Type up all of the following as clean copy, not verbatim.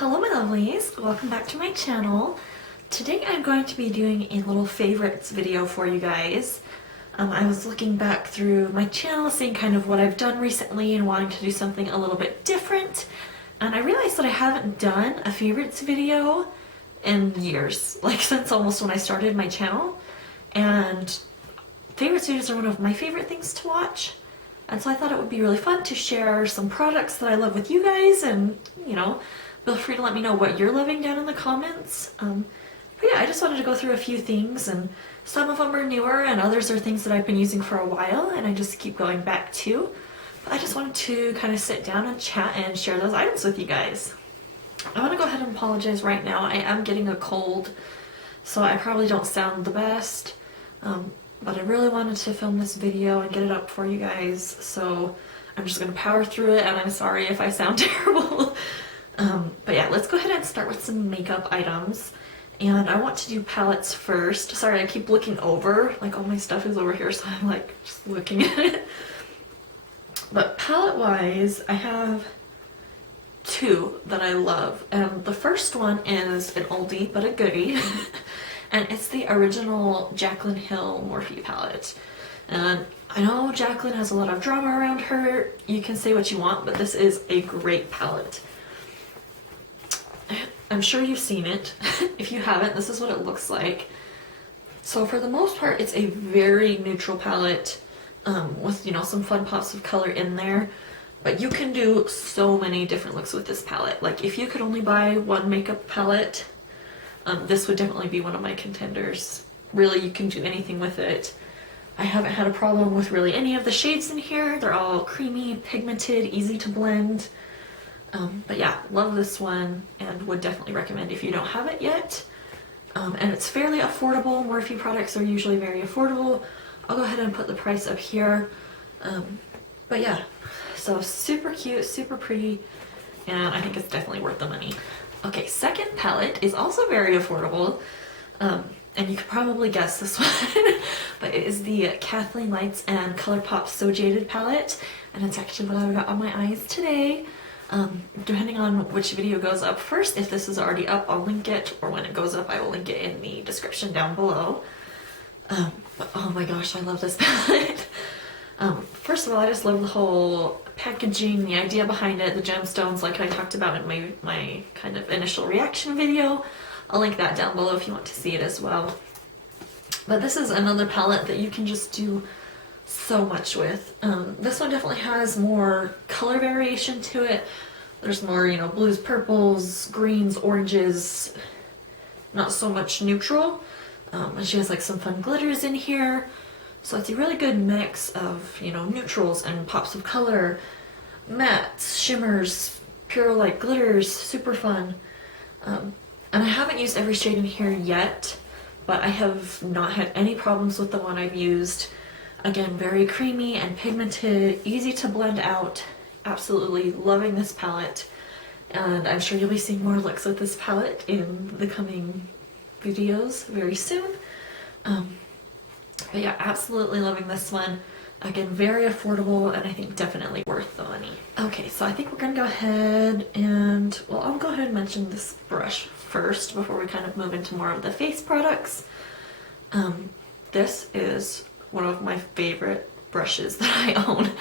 Hello my lovelies, welcome back to my channel. Today I'm going to be doing a little favorites video for you guys. I was looking back through my channel, seeing kind of what I've done recently and wanting to do something a little bit different. And I realized that I haven't done a favorites video in years, like since almost when I started my channel. And favorites videos are one of my favorite things to watch. And so I thought it would be really fun to share some products that I love with you guys, and you know, feel free to let me know what you're loving down in the comments. But yeah, I just wanted to go through a few things, and some of them are newer and others are things that I've been using for a while and I just keep going back to. But I just wanted to kind of sit down and chat and share those items with you guys. I want to go ahead and apologize right now. I am getting a cold, so I probably don't sound the best. But I really wanted to film this video and get it up for you guys, so I'm just going to power through it, and I'm sorry if I sound terrible. But yeah, let's go ahead and start with some makeup items. And I want to do palettes first. Sorry, I keep looking over, like all my stuff is over here, so I'm like just looking at it. But palette wise, I have two that I love. And the first one is an oldie but a goodie. And it's the original Jaclyn Hill Morphe palette. And I know Jaclyn has a lot of drama around her. You can say what you want, but this is a great palette. I'm sure you've seen it. If you haven't, this is what it looks like. So for the most part, it's a very neutral palette with, you know, some fun pops of color in there. But you can do so many different looks with this palette. Like if you could only buy one makeup palette, this would definitely be one of my contenders. Really, you can do anything with it. I haven't had a problem with really any of the shades in here. They're all creamy, pigmented, easy to blend. But yeah, love this one and would definitely recommend if you don't have it yet. And it's fairly affordable. Morphe products are usually very affordable. I'll go ahead and put the price up here. But yeah, so super cute, super pretty, and I think it's definitely worth the money. Okay, second palette is also very affordable. And you could probably guess this one, but it is the KathleenLights and Colourpop So Jaded palette, and it's actually what I've got on my eyes today. Depending on which video goes up first, if this is already up, I'll link it, or when it goes up, I will link it in the description down below. But oh my gosh, I love this palette. First of all, I just love the whole packaging, the idea behind it, the gemstones like I talked about in my kind of initial reaction video. I'll link that down below if you want to see it as well. But this is another palette that you can just do so much with. This one definitely has more color variation to it. There's more, you know, blues, purples, greens, oranges, not so much neutral. And she has like some fun glitters in here. So it's a really good mix of, you know, neutrals and pops of color, mattes, shimmers, pure light glitters, super fun. And I haven't used every shade in here yet, but I have not had any problems with the one I've used. Again, very creamy and pigmented, easy to blend out. Absolutely loving this palette. And I'm sure you'll be seeing more looks with this palette in the coming videos very soon. But yeah, absolutely loving this one. Again, very affordable, and I think definitely worth the money. Okay, so I think we're gonna go ahead and, well, I'll go ahead and mention this brush first before we kind of move into more of the face products. This is one of my favorite brushes that I own.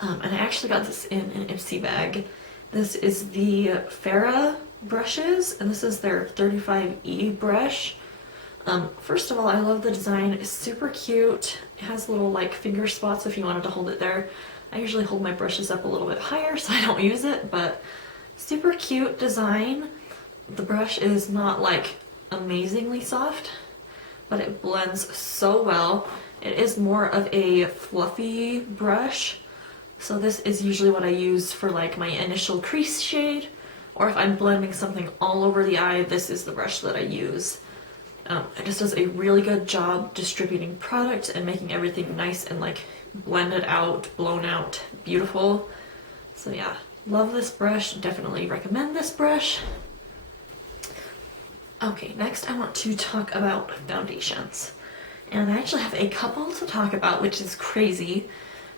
And I actually got this in an Ipsy bag. This is the FARAH Brushes, and this is their 35E brush. First of all, I love the design. It's super cute. It has little like finger spots if you wanted to hold it there. I usually hold my brushes up a little bit higher so I don't use it, but super cute design. The brush is not like amazingly soft, but it blends so well. It is more of a fluffy brush, so this is usually what I use for like my initial crease shade, or if I'm blending something all over the eye, this is the brush that I use. It just does a really good job distributing product and making everything nice and like blended out, blown out, beautiful. So yeah, love this brush, definitely recommend this brush. Okay, next I want to talk about foundations. And I actually have a couple to talk about, which is crazy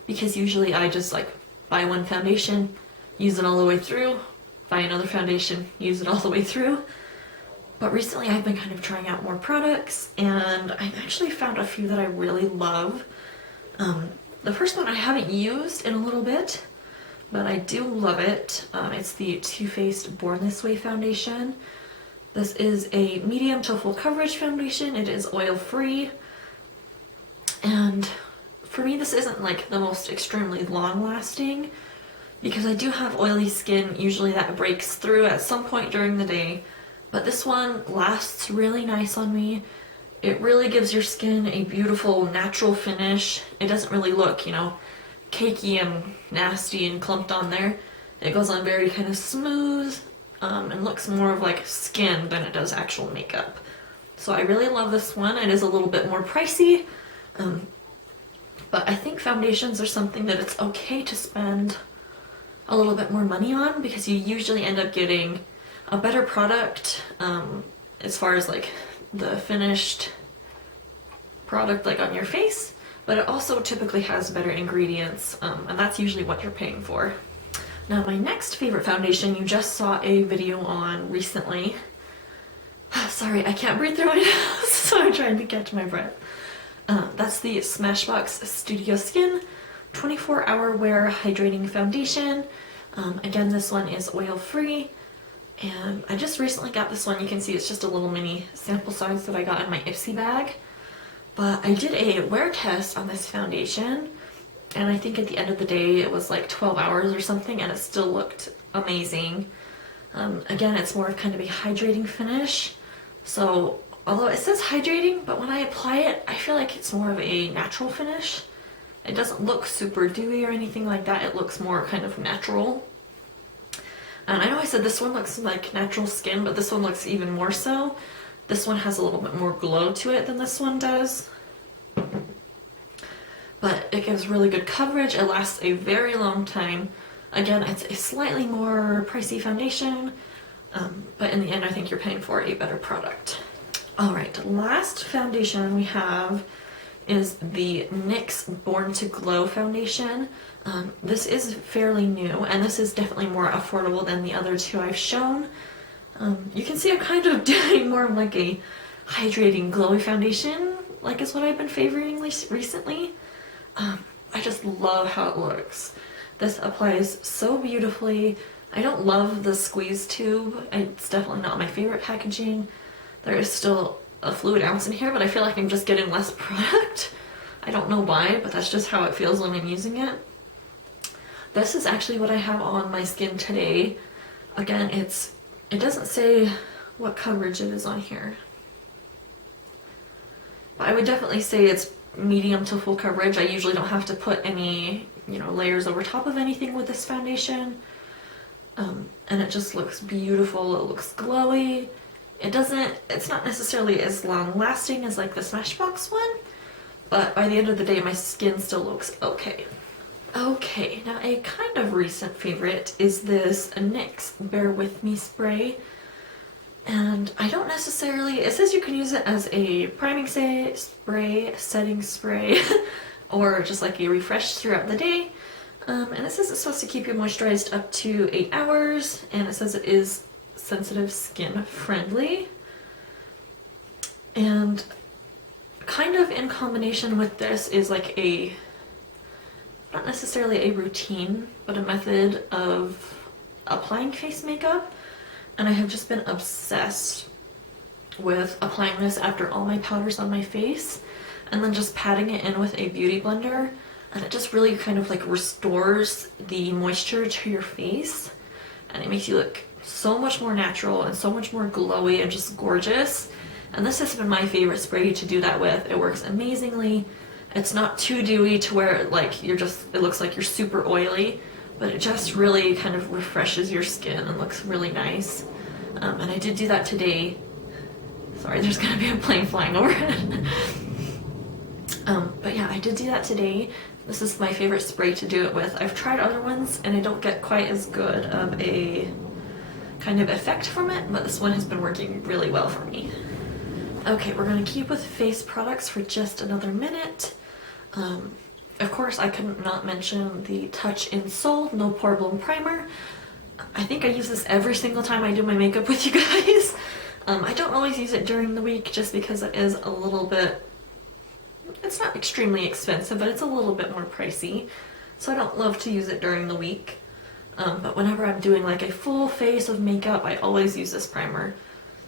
because usually I just like buy one foundation, use it all the way through, buy another foundation, use it all the way through. But recently I've been kind of trying out more products, and I've actually found a few that I really love. The first one I haven't used in a little bit, but I do love it. It's the Too Faced Born This Way foundation. This is a medium to full coverage foundation. It is oil-free, and for me this isn't like the most extremely long-lasting because I do have oily skin. Usually that breaks through at some point during the day, but this one lasts really nice on me. It really gives your skin a beautiful natural finish. It doesn't really look, you know, cakey and nasty and clumped on there. It goes on very kind of smooth and looks more of like skin than it does actual makeup. So I really love this one. It is a little bit more pricey, but I think foundations are something that it's okay to spend a little bit more money on because you usually end up getting a better product as far as like the finished product like on your face, but it also typically has better ingredients, and that's usually what you're paying for. Now my next favorite foundation you just saw a video on recently. Sorry, I can't breathe through my nose, so I'm trying to catch my breath. That's the Smashbox Studio Skin 24-hour wear hydrating foundation. Again, this one is oil-free, and I just recently got this one. You can see it's just a little mini sample size that I got in my Ipsy bag. But I did a wear test on this foundation, and I think at the end of the day it was like 12 hours or something, and it still looked amazing. Again, it's more of kind of a hydrating finish. So although it says hydrating, but when I apply it, I feel like it's more of a natural finish. It doesn't look super dewy or anything like that. It looks more kind of natural. And I know I said this one looks like natural skin, but this one looks even more so. This one has a little bit more glow to it than this one does. But it gives really good coverage. It lasts a very long time. Again, it's a slightly more pricey foundation, but in the end I think you're paying for a better product. Alright, last foundation we have is the NYX Born to Glow foundation. This is fairly new, and this is definitely more affordable than the other two I've shown. You can see I'm kind of doing more of like a hydrating glowy foundation, like is what I've been favoring recently. I just love how it looks. This applies so beautifully. I don't love the squeeze tube. It's definitely not my favorite packaging. There is still a fluid ounce in here, but I feel like I'm just getting less product. I don't know why, but that's just how it feels when I'm using it. This is actually what I have on my skin today. Again, it doesn't say what coverage it is on here, but I would definitely say it's medium to full coverage. I usually don't have to put any, you know, layers over top of anything with this foundation. And it just looks beautiful. It looks glowy. It's not necessarily as long lasting as like the Smashbox one, but by the end of the day my skin still looks okay. Okay, now a kind of recent favorite is this NYX Bear With Me spray. And I don't necessarily, it says you can use it as a priming spray, setting spray, or just like a refresh throughout the day. And it says it's supposed to keep you moisturized up to 8 hours, and it says it is sensitive skin friendly. And kind of in combination with this is like a, not necessarily a routine, but a method of applying face makeup. And I have just been obsessed with applying this after all my powders on my face, and then just patting it in with a beauty blender, and it just really kind of like restores the moisture to your face, and it makes you look so much more natural and so much more glowy and just gorgeous. And this has been my favorite spray to do that with. It works amazingly. It's not too dewy to where like it looks like you're super oily, but it just really kind of refreshes your skin and looks really nice. And I did do that today. Sorry, there's gonna be a plane flying overhead. But yeah, I did do that today. This is my favorite spray to do it with. I've tried other ones and I don't get quite as good of a kind of effect from it, but this one has been working really well for me. Okay, we're gonna keep with face products for just another minute. Of course, I couldn't not mention the Touch in Sol No Pore-blem Primer. I think I use this every single time I do my makeup with you guys. I don't always use it during the week just because it is a little bit, it's not extremely expensive, but it's a little bit more pricey. So I don't love to use it during the week. But whenever I'm doing like a full face of makeup, I always use this primer.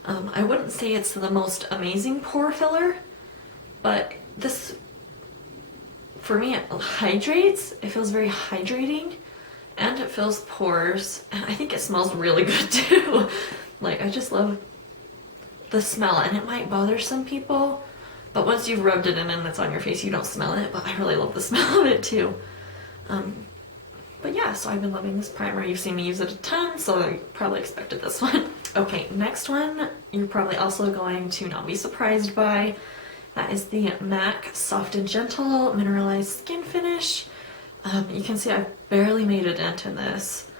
I wouldn't say it's the most amazing pore filler, but this, for me, it hydrates. It feels very hydrating, and it fills pores, and I think it smells really good too. Like, I just love the smell, and it might bother some people, but once you've rubbed it in and it's on your face, you don't smell it, but I really love the smell of it too. But yeah, so I've been loving this primer. You've seen me use it a ton, so I probably expected this one. Okay, next one you're probably also going to not be surprised by. That is the MAC Soft and Gentle Mineralized Skin Finish. You can see I've barely made a dent in this.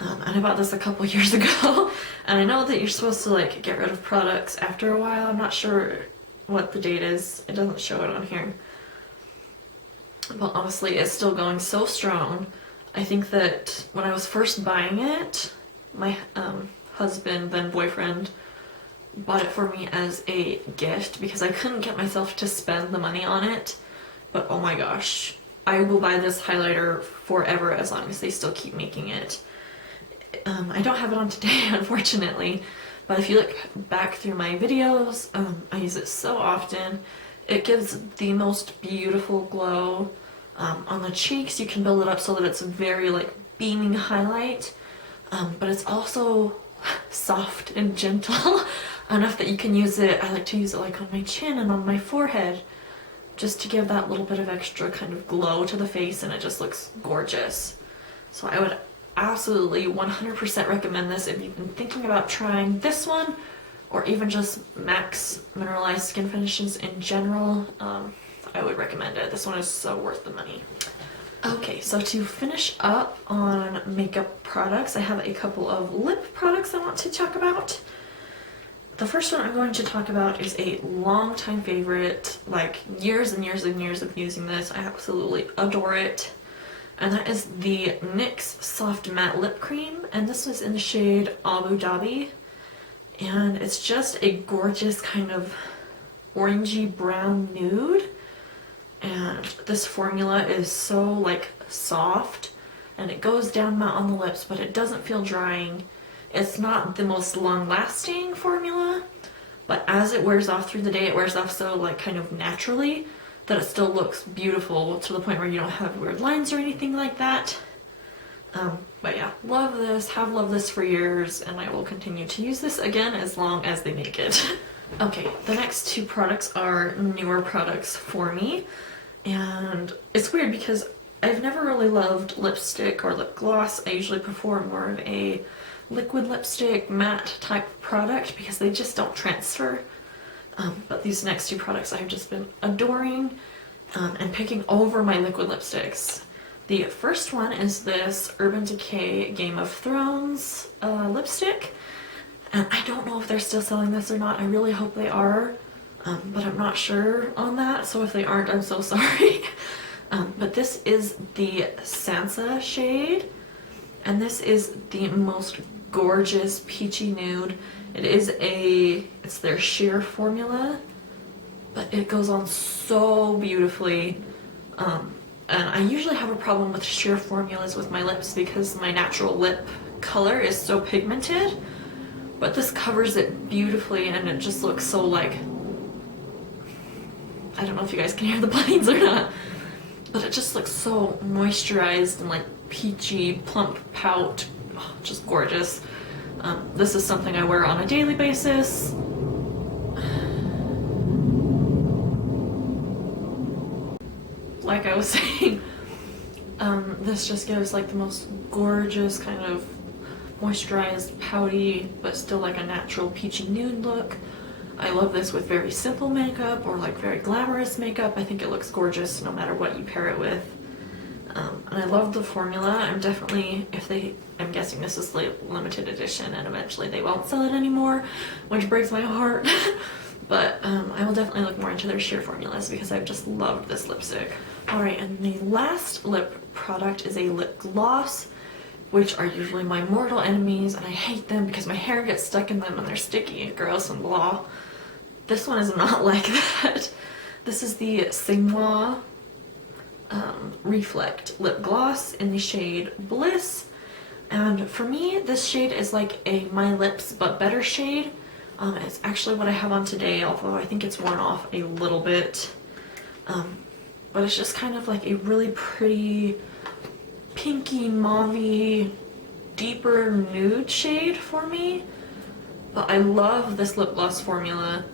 And I bought this a couple years ago. And I know that you're supposed to like get rid of products after a while. I'm not sure what the date is. It doesn't show it on here. But honestly, it's still going so strong. I think that when I was first buying it, my husband, then boyfriend, bought it for me as a gift because I couldn't get myself to spend the money on it. But oh my gosh, I will buy this highlighter forever as long as they still keep making it. I don't have it on today, unfortunately, but if you look back through my videos, I use it so often. It gives the most beautiful glow. On the cheeks, you can build it up so that it's a very like beaming highlight, but it's also soft and gentle enough that you can use it. I like to use it like on my chin and on my forehead just to give that little bit of extra kind of glow to the face, and it just looks gorgeous. So I would absolutely 100% recommend this if you've been thinking about trying this one, or even just MAC's Mineralized Skin Finishes in general. I would recommend it. This one is so worth the money. Okay, so to finish up on makeup products, I have a couple of lip products I want to talk about. The first one I'm going to talk about is a long-time favorite, like years and years and years of using this. I absolutely adore it. And that is the NYX Soft Matte Lip Cream, and this was in the shade Abu Dhabi. And it's just a gorgeous kind of orangey brown nude. And this formula is so like soft, and it goes down matte on the lips, but it doesn't feel drying. It's not the most long-lasting formula, but as it wears off through the day, it wears off so like kind of naturally that it still looks beautiful to the point where you don't have weird lines or anything like that. But yeah, love this, have loved this for years, and I will continue to use this again as long as they make it. Okay, the next two products are newer products for me. And it's weird because I've never really loved lipstick or lip gloss. I usually prefer more of a liquid lipstick, matte type product because they just don't transfer. But these next two products I've just been adoring and picking over my liquid lipsticks. The first one is this Urban Decay Game of Thrones lipstick. And I don't know if they're still selling this or not. I really hope they are. But I'm not sure on that, so if they aren't, I'm so sorry. But this is the Sansa shade, and this is the most gorgeous peachy nude. It's their sheer formula, but it goes on so beautifully. And I usually have a problem with sheer formulas with my lips because my natural lip color is so pigmented, but this covers it beautifully, and it just looks so like, I don't know if you guys can hear the planes or not, but it just looks so moisturized and like peachy, plump pout. Oh, just gorgeous. This is something I wear on a daily basis. Like I was saying, this just gives like the most gorgeous kind of moisturized, pouty, but still like a natural peachy nude look. I love this with very simple makeup or like very glamorous makeup. I think it looks gorgeous no matter what you pair it with. And I love the formula. I'm guessing this is limited edition and eventually they won't sell it anymore, which breaks my heart. But I will definitely look more into their sheer formulas because I've just loved this lipstick. Alright, and the last lip product is a lip gloss, which are usually my mortal enemies, and I hate them because my hair gets stuck in them and they're sticky and gross and blah. This one is not like that. This is the Singwa Reflect Lip Gloss in the shade Bliss. And for me, this shade is like a My Lips but better shade. It's actually what I have on today, although I think it's worn off a little bit. But it's just kind of like a really pretty pinky, mauve-y, deeper nude shade for me. But I love this lip gloss formula.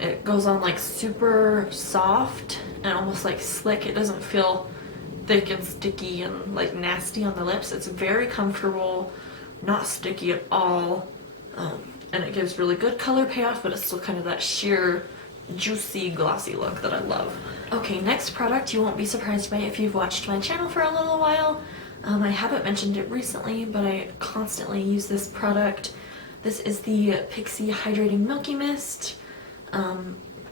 It goes on like super soft and almost like slick. It doesn't feel thick and sticky and like nasty on the lips. It's very comfortable, not sticky at all, and it gives really good color payoff, but it's still kind of that sheer, juicy, glossy look that I love. Okay, next product you won't be surprised by if you've watched my channel for a little while. I haven't mentioned it recently, but I constantly use this product. This is the Pixi Hydrating Milky Mist.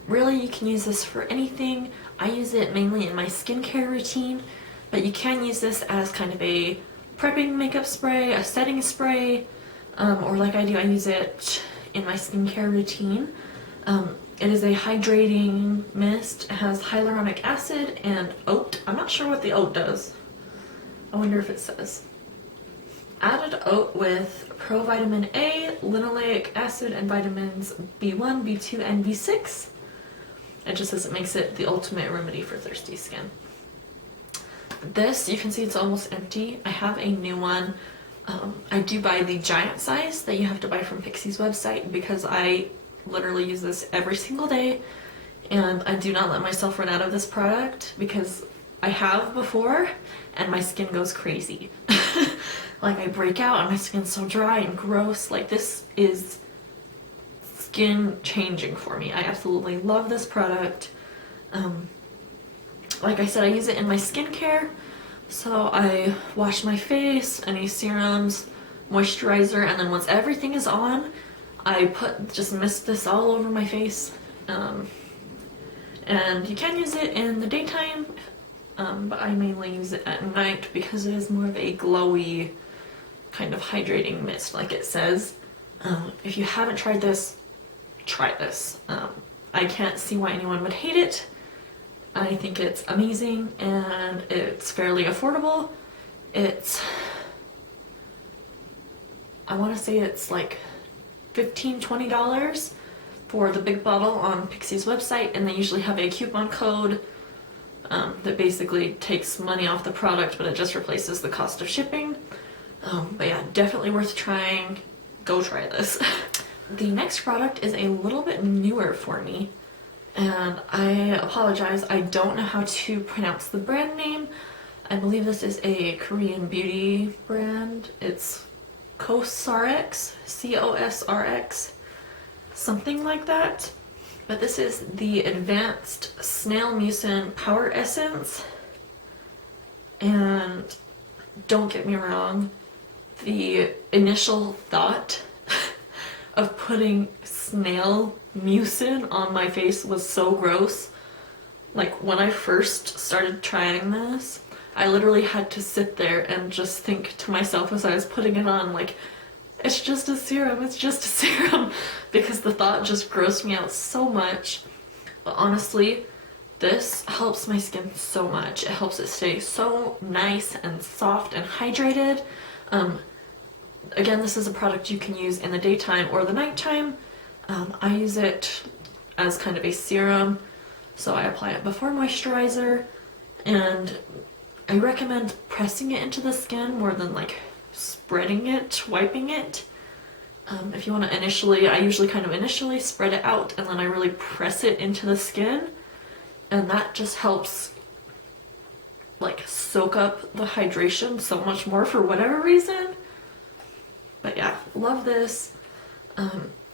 Really, you can use this for anything. I use it mainly in my skincare routine, but you can use this as kind of a prepping makeup spray, a setting spray, or like I do, I use it in my skincare routine. It is a hydrating mist. It has hyaluronic acid and oat. I'm not sure what the oat does. I wonder if it says. Added oat with provitamin A, linoleic acid, and vitamins B1, B2, and B6. It just says it makes it the ultimate remedy for thirsty skin. This, you can see it's almost empty. I have a new one. I do buy the giant size that you have to buy from Pixi's website because I literally use this every single day, and I do not let myself run out of this product because I have before and my skin goes crazy. Like I break out and my skin's so dry and gross. Like this is skin changing for me. I absolutely love this product. Like I said, I use it in my skincare. So I wash my face, any serums, moisturizer, and then once everything is on, I just mist this all over my face. And you can use it in the daytime, but I mainly use it at night because it is more of a glowy kind of hydrating mist, like it says. If you haven't tried this, try this. I can't see why anyone would hate it. I think it's amazing and it's fairly affordable. I want to say it's like $15–20 for the big bottle on Pixi's website, and they usually have a coupon code that basically takes money off the product, but it just replaces the cost of shipping. But yeah, definitely worth trying. Go try this. The next product is a little bit newer for me, and I apologize, I don't know how to pronounce the brand name. I believe this is a Korean beauty brand. It's COSRX, COSRX, something like that. But this is the Advanced Snail Mucin Power Essence. And don't get me wrong, the initial thought of putting snail mucin on my face was so gross. Like when I first started trying this, I literally had to sit there and just think to myself as I was putting it on, like, it's just a serum, it's just a serum, because the thought just grossed me out so much. But honestly, this helps my skin so much. It helps it stay so nice and soft and hydrated. Again, this is a product you can use in the daytime or the nighttime. I use it as kind of a serum, so I apply it before moisturizer, and I recommend pressing it into the skin more than like spreading it, wiping it. If you want to I usually kind of initially spread it out and then I really press it into the skin, and that just helps like soak up the hydration so much more for whatever reason. But yeah, love this.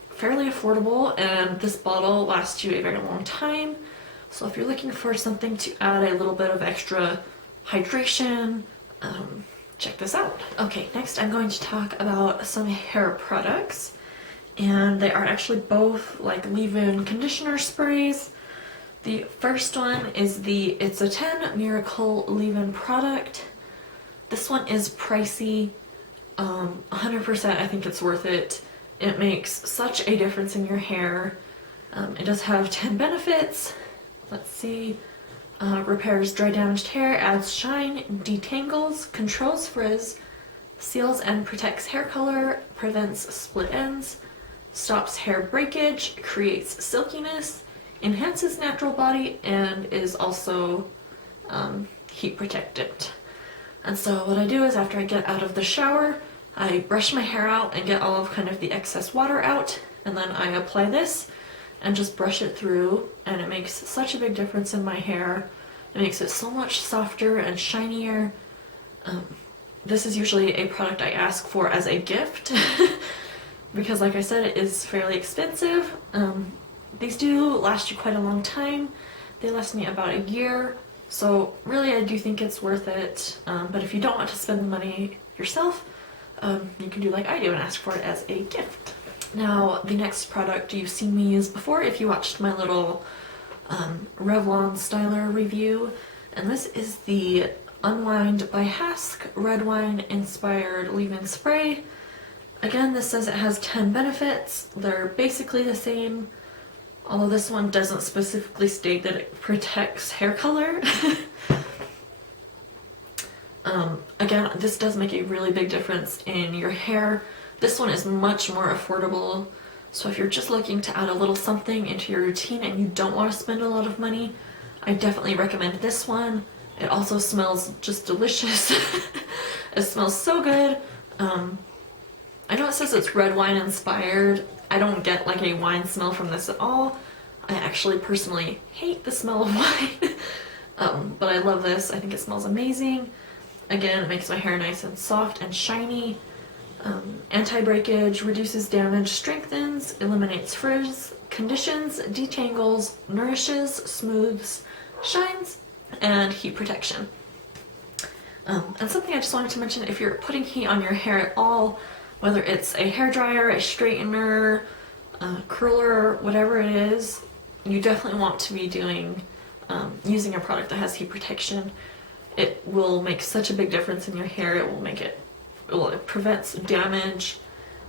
Fairly affordable, and this bottle lasts you a very long time. So if you're looking for something to add a little bit of extra hydration, check this out. Okay, next I'm going to talk about some hair products, and they are actually both like leave-in conditioner sprays. The first one is the It's a 10 Miracle Leave-In product. This one is pricey. 100% I think it's worth it. It makes such a difference in your hair. It does have 10 benefits. Let's see. Repairs dry damaged hair, adds shine, detangles, controls frizz, seals and protects hair color, prevents split ends, stops hair breakage, creates silkiness, enhances natural body, and is also heat protectant. And so what I do is after I get out of the shower, I brush my hair out and get all of kind of the excess water out, and then I apply this and just brush it through, and it makes such a big difference in my hair. It makes it so much softer and shinier. This is usually a product I ask for as a gift because like I said, it is fairly expensive. These do last you quite a long time. They last me about a year, so really I do think it's worth it. But if you don't want to spend the money yourself, you can do like I do and ask for it as a gift. Now, the next product you've seen me use before if you watched my little Revlon Styler review, and this is the Unwined by Hask Red Wine Inspired Leave-In Spray. Again, this says it has 10 benefits. They're basically the same, although this one doesn't specifically state that it protects hair color. Again, this does make a really big difference in your hair. This one is much more affordable, so if you're just looking to add a little something into your routine and you don't want to spend a lot of money, I definitely recommend this one. It also smells just delicious. It smells so good. I know it says it's red wine inspired. I don't get like a wine smell from this at all. I actually personally hate the smell of wine. But I love this. I think it smells amazing. Again, it makes my hair nice and soft and shiny. Anti-breakage, reduces damage, strengthens, eliminates frizz, conditions, detangles, nourishes, smooths, shines, and heat protection. And something I just wanted to mention, if you're putting heat on your hair at all, whether it's a hairdryer, a straightener, curler, whatever it is, you definitely want to be doing using a product that has heat protection. It will make such a big difference in your hair. It prevents damage,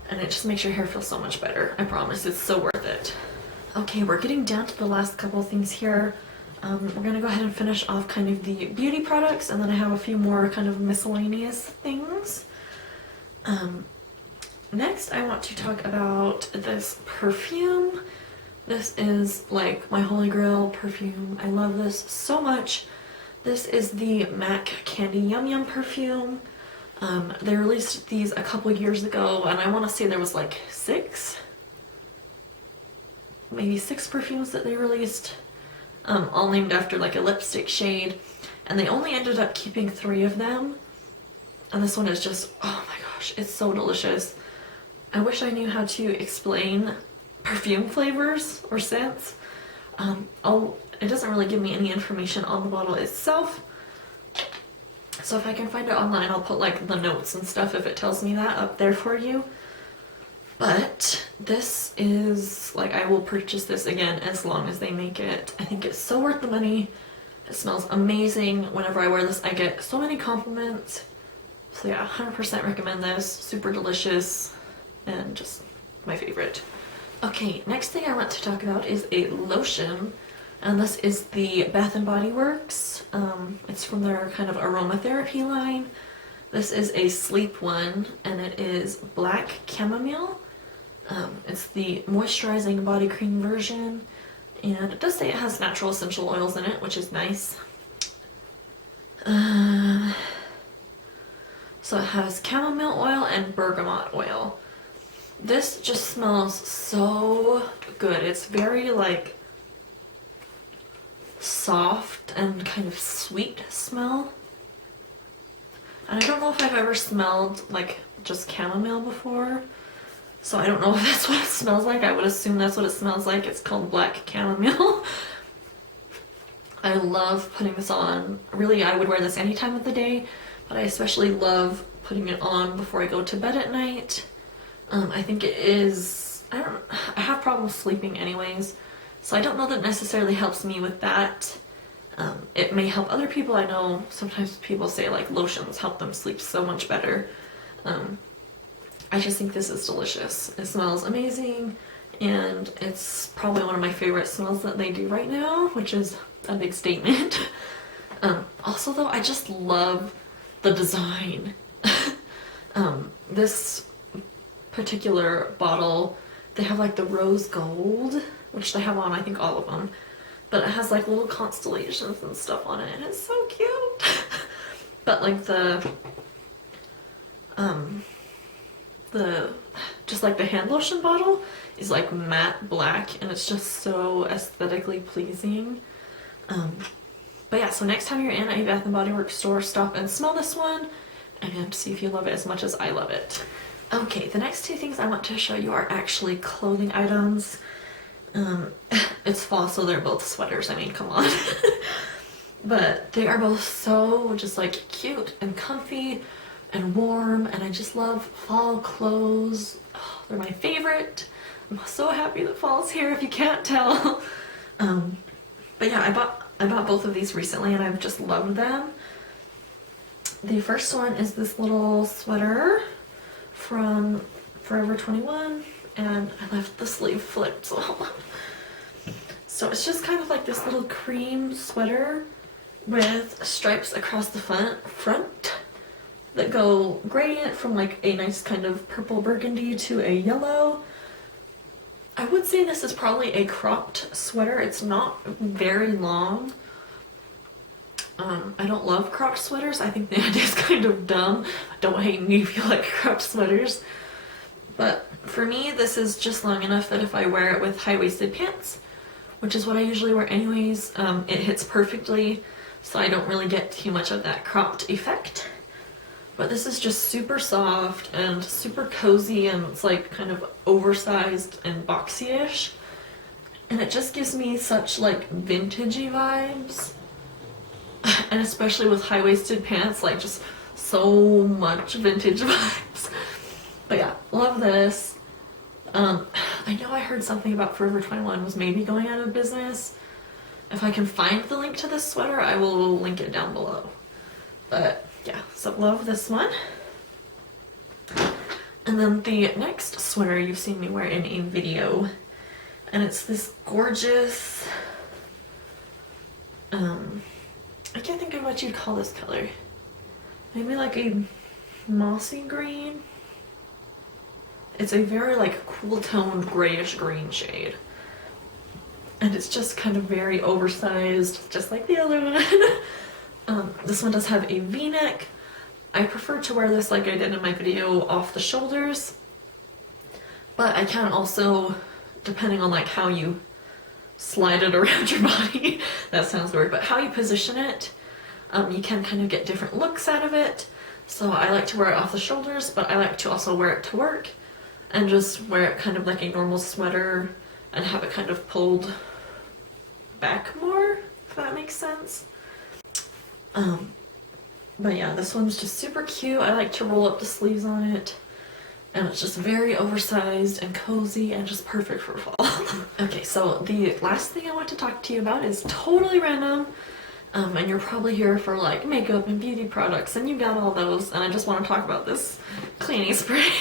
and it just makes your hair feel so much better. I promise, it's so worth it. Okay, we're getting down to the last couple of things here. We're gonna go ahead and finish off kind of the beauty products, and then I have a few more kind of miscellaneous things. Next, I want to talk about this perfume. This is like my holy grail perfume. I love this so much. This is the MAC Candy Yum Yum Perfume. They released these a couple years ago, and I want to say there was like maybe six perfumes that they released, all named after like a lipstick shade, and they only ended up keeping 3 of them, and this one is just, oh my gosh, it's so delicious. I wish I knew how to explain perfume flavors or scents. It doesn't really give me any information on the bottle itself. So if I can find it online, I'll put like the notes and stuff if it tells me that up there for you. But this is like, I will purchase this again as long as they make it. I think it's so worth the money. It smells amazing. Whenever I wear this, I get so many compliments. So yeah, 100% recommend this. Super delicious and just my favorite. Okay, next thing I want to talk about is a lotion. And this is the Bath & Body Works. It's from their kind of aromatherapy line. This is a sleep one, and it is black chamomile. It's the moisturizing body cream version, and it does say it has natural essential oils in it, which is nice. So it has chamomile oil and bergamot oil. This just smells so good. It's very like soft and kind of sweet smell. And I don't know if I've ever smelled like just chamomile before, so I don't know if that's what it smells like. I would assume that's what it smells like. It's called black chamomile. I love putting this on. Really, I would wear this any time of the day, but I especially love putting it on before I go to bed at night. I think it is, I have problems sleeping anyways, so I don't know that it necessarily helps me with that. It may help other people. I know sometimes people say like lotions help them sleep so much better. I just think this is delicious. It smells amazing, and it's probably one of my favorite smells that they do right now, which is a big statement. Also though, I just love the design. This particular bottle, they have like the rose gold, which they have on I think all of them, but it has like little constellations and stuff on it, and it's so cute. But like the just like the hand lotion bottle is like matte black, and it's just so aesthetically pleasing. But yeah, so next time you're in a Bath & Body Works store, stop and smell this one and see if you love it as much as I love it. Okay, the next two things I want to show you are actually clothing items. It's fall, so they're both sweaters, I mean, come on. But they are both so just like cute and comfy and warm, and I just love fall clothes. Oh, they're my favorite. I'm so happy that fall's here, if you can't tell. But yeah, I bought both of these recently, and I've just loved them. The first one is this little sweater from Forever 21, and I left the sleeve flipped, so it's just kind of like this little cream sweater with stripes across the front that go gradient from like a nice kind of purple burgundy to a yellow. I would say this is probably a cropped sweater. It's not very long. I don't love cropped sweaters. I think the idea is kind of dumb. Don't hate me if you like cropped sweaters. But for me, this is just long enough that if I wear it with high-waisted pants, which is what I usually wear anyways, it hits perfectly, so I don't really get too much of that cropped effect. But this is just super soft and super cozy, and it's like kind of oversized and boxy-ish. And it just gives me such like vintagey vibes. And especially with high-waisted pants, like just so much vintage vibes. But yeah, love this. I know I heard something about Forever 21 was maybe going out of business. If I can find the link to this sweater, I will link it down below. But yeah, so love this one. And then the next sweater you've seen me wear in a video, and it's this gorgeous, I can't think of what you'd call this color. Maybe like a mossy green. It's a very like cool toned grayish green shade. And it's just kind of very oversized, just like the other one. This one does have a V-neck. I prefer to wear this like I did in my video off the shoulders. But I can also, depending on like how you slide it around your body, that sounds weird, but how you position it, you can kind of get different looks out of it. So I like to wear it off the shoulders, but I like to also wear it to work and just wear it kind of like a normal sweater and have it kind of pulled back more, if that makes sense. But yeah, this one's just super cute. I like to roll up the sleeves on it, and it's just very oversized and cozy and just perfect for fall. Okay, so the last thing I want to talk to you about is totally random, and you're probably here for like makeup and beauty products, and you got all those, and I just want to talk about this cleaning spray.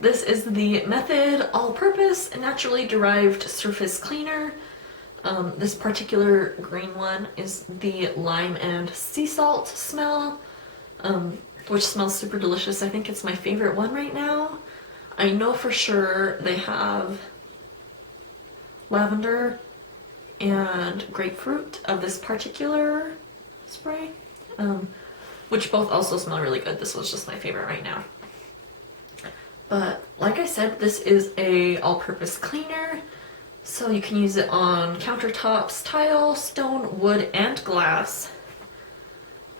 This is the Method All-Purpose Naturally Derived Surface Cleaner. This particular green one is the lime and sea salt smell, which smells super delicious. I think it's my favorite one right now. I know for sure they have lavender and grapefruit of this particular spray, which both also smell really good. This was just my favorite right now. But like I said, this is a all-purpose cleaner, so you can use it on countertops, tile, stone, wood, and glass.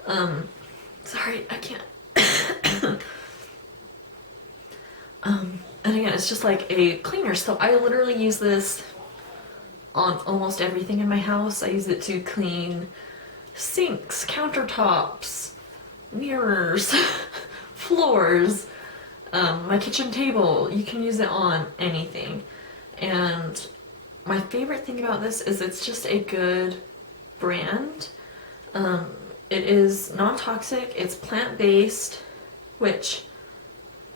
Sorry, I can't. And again, it's just like a cleaner, so I literally use this on almost everything in my house. I use it to clean sinks, countertops, mirrors, floors, my kitchen table. You can use it on anything. And my favorite thing about this is it's just a good brand. It is non-toxic, it's plant-based, which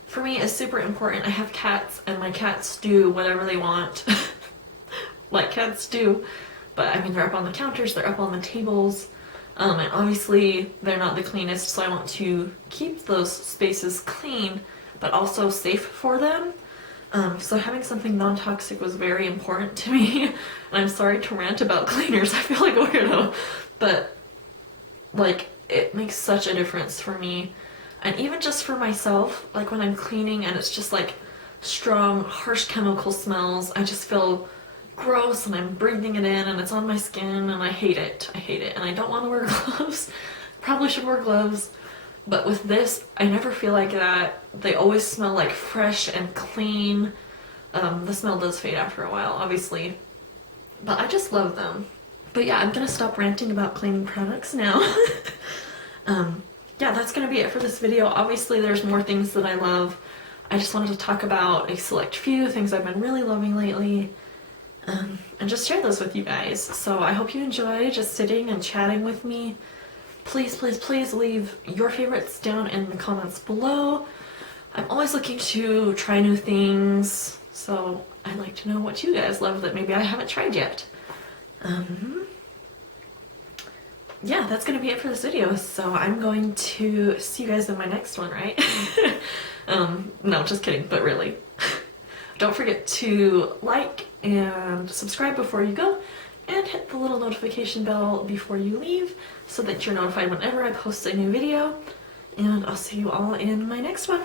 for me is super important. I have cats and my cats do whatever they want, like cats do. But I mean, they're up on the counters, they're up on the tables, and obviously they're not the cleanest, so I want to keep those spaces clean, but also safe for them. So having something non-toxic was very important to me. And I'm sorry to rant about cleaners, I feel like a weirdo, but like it makes such a difference for me. And even just for myself, like when I'm cleaning and it's just like strong, harsh chemical smells, I just feel gross and I'm breathing it in and it's on my skin and I hate it. I hate it and I don't want to wear gloves. Probably should wear gloves. But with this, I never feel like that. They always smell like fresh and clean. The smell does fade after a while, obviously. But I just love them. But yeah, I'm gonna stop ranting about cleaning products now. Yeah, that's gonna be it for this video. Obviously, there's more things that I love. I just wanted to talk about a select few things I've been really loving lately. And just share those with you guys. So I hope you enjoy just sitting and chatting with me. Please, please, please leave your favorites down in the comments below. I'm always looking to try new things, so I'd like to know what you guys love that maybe I haven't tried yet. Yeah, that's gonna be it for this video, so I'm going to see you guys in my next one, right? No, just kidding, but really. Don't forget to like and subscribe before you go, and hit the little notification bell before you leave so that you're notified whenever I post a new video. And I'll see you all in my next one.